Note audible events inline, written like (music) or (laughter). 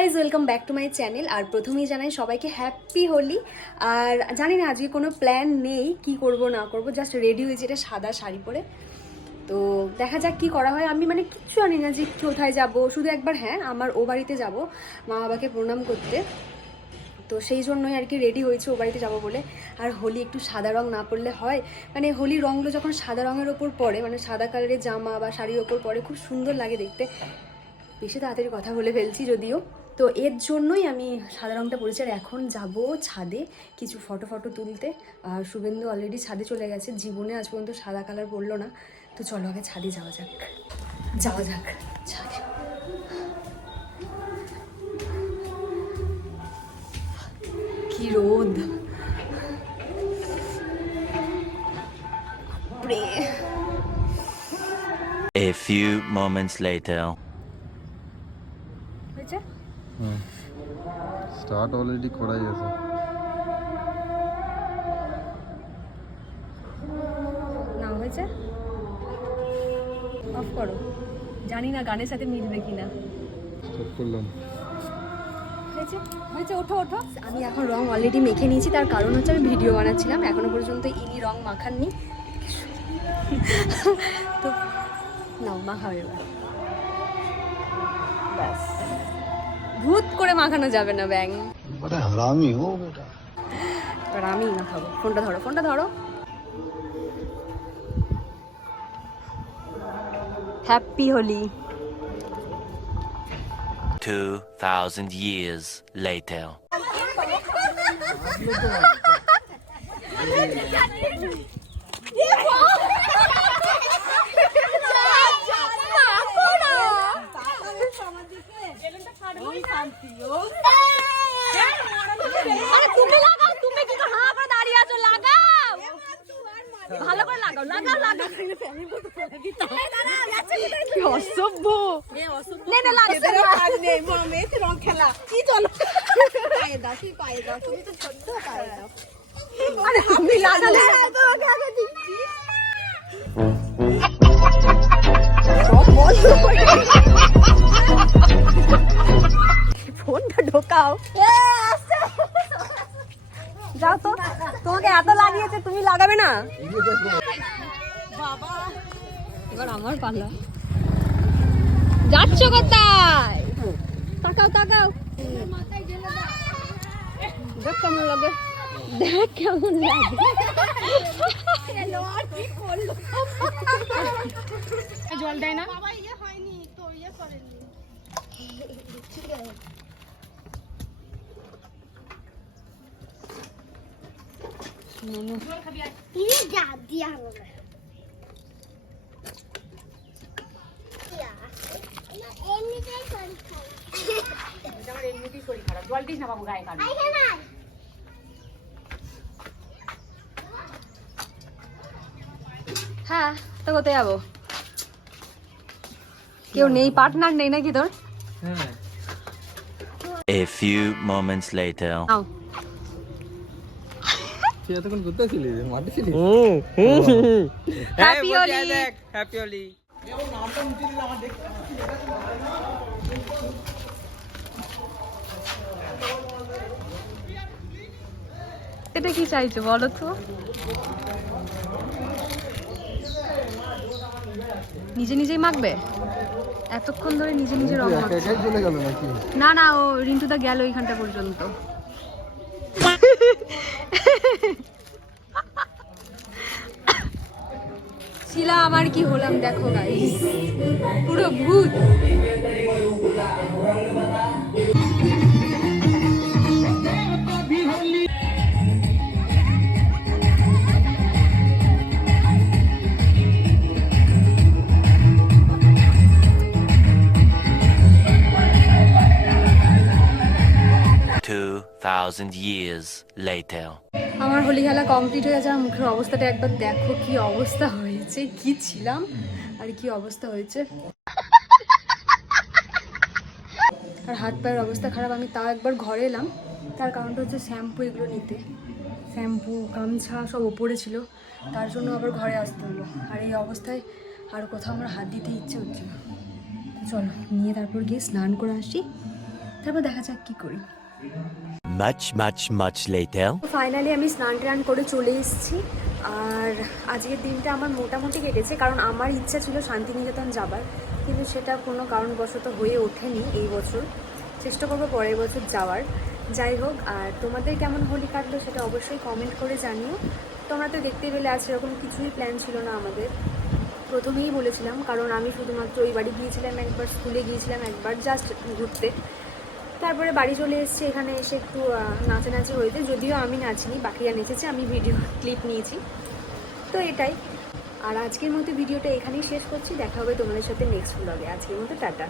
Guys welcome back to my channel আর প্রথমেই জানাই সবাইকে হ্যাপি হোলি। আর জানি না, আজকে কোনো প্ল্যান নেই, কি করব, না করব জাস্ট রেডি হয়েছি এটা সাদা শাড়ি পরে। তো দেখা যাক কি করা হয়। আমি মানে কিচ্ছু জানি না যে কোথায় যাব। শুধু একবার হ্যাঁ আমার ও বাড়িতে যাব, মা বাবাকে প্রণাম করতে। তো সেই জন্যই আর কি রেডি হয়েছে ও বাড়িতে যাব বলে। আর হোলি একটু সাদা রং না পরলে হয়। মানে হোলি রঙগুলো যখন সাদা রঙের ওপর পড়ে মানে সাদা কালারের জামা বা শাড়ির ওপর পরে খুব সুন্দর লাগে দেখতে। বেশি তাড়াতাড়ি কথা বলে ফেলছি যদিও। তো এর জন্যই আমি সাদা রঙটা পরেছি। আর এখন যাব ছাদে কিছু ফটো ফটো তুলতে। আর শুভেন্দু অলরেডি ছাদে চলে গেছে। জীবনে আজ পর্যন্ত সাদা কালার পরলো না। তো চলো আগে ছাদে যাওয়া যাক। যাওয়া যাক ছাদে। কি রোদ। A few moments later. Start already করাই আছে। না হয়েছে? অফ করো। জানি না গানের সাথে মিলবে কিনা। করলাম। হয়েছে? হয়েছে ওঠো ওঠো। আমি এখন রং অলরেডি মেখে নিয়েছি তার কারণ হচ্ছে আমি ভিডিও বানাচ্ছিলাম। এখনও পর্যন্ত ইনি রং মাখাননি। তো নাও মাখাও এবার। ব্যাস। ভূত করে মাখানো যাবে না ব্যাং। হারামি ও বেটা। হারামি না খাব। ফোনটা ধরো ফোনটা ধরো। Happy Holi 2000 years later. (laughs) আরে তুমি লাগাও তুমি কি হাঁ করে দাঁড়িয়ে আছো লাগাও। ভালো করে লাগাও লাগাও লাগাও। কি অসভ্য। নে নে লাগছে না। আরে তুমি লাগালে ঢোকাও। যাও তো তোমাকে এত লাগিয়েছে তুমি লাগাবে না? এবার আমার পালা। যাচ্ছ কোথায়? তাকাও তাকাও। দেখ কেমন লাগে। দেখ কেমন লাগে। জল দেয় না? বাবা ইয়ে হয়নি তো ইয়ে করেনি। ये जा दिया हमने জলদিস না বাবু গায়ে কাটবে হ্যাঁ তো কোথায় যাবো কেউ নেই পার্টনার নেই নাকি তোর A few moments later. Oh. তুই এতক্ষণ কোথায় ছিলি মাঠে ছিলি হ্যাপি হোলি হ্যাপি হোলি এটা কি চাইছো বলো তো নিজে নিজেই মাখবে এতক্ষণ ধরে নিজে নিজে রং তুই একা মাখছে একাই চলে গেল নাকি না না ও রিন্টুদা গেল ওইখানটা পর্যন্ত শিলা আমার কি হলাম দেখো গাইস পুরো ভূত। Two thousand years later. আমার হোলি খেলা কমপ্লিট হয়ে যাওয়ার মুখের অবস্থাটা একবার দেখো কি অবস্থা হয়েছে, কি ছিলাম আর কি অবস্থা হয়েছে। আর হাত পায়ের অবস্থা খারাপ, আমি তাও একবার ঘরে এলাম। তার কারণটা হচ্ছে শ্যাম্পু এগুলো নিতে। শ্যাম্পু, গামছা সব ওপরে ছিল, তার জন্য আবার ঘরে আসতে হলো। আর এই অবস্থায় আর কোথাও আমার হাত দিতে ইচ্ছে হচ্ছে না। চলো, নিয়ে তারপর গিয়ে স্নান করে আসি। তারপর দেখা যাক কি করি। Much, much, much later. Finally আমি স্নান টান করে চলে এসেছি। আর আজকের দিনটা আমার মোটামুটি কেটেছে কারণ আমার ইচ্ছা ছিল শান্তিনিকেতন যাবার কিন্তু সেটা কোনো কারণবশত হয়ে ওঠেনি এই বছর। চেষ্টা করব পরের বছর যাওয়ার। যাই হোক আর তোমাদের কেমন হোলি কাটলো সেটা অবশ্যই কমেন্ট করে জানিও। তোমরা তো দেখতে পেলে আজ সেরকম কিছুই প্ল্যান ছিল না আমাদের। প্রথমেই বলেছিলাম কারণ আমি শুধুমাত্র ওই বাড়ি গিয়েছিলাম একবার স্কুলে গিয়েছিলাম একবার জাস্ট ঘুরতে। তারপরে বাড়ি চলে এসেছি, এখানে এসে একটু নাচানাচি হয়েছে। যদিও আমি নাচিনি, বাকিরা নেচেছে, আমি ভিডিও ক্লিপ (laughs) নিয়েছি। তো এটাই। আর আজকের মতো ভিডিওটা এখানেই শেষ করছি। দেখা হবে তোমাদের সাথে নেক্সট ব্লগে আজকের মতো টাটা।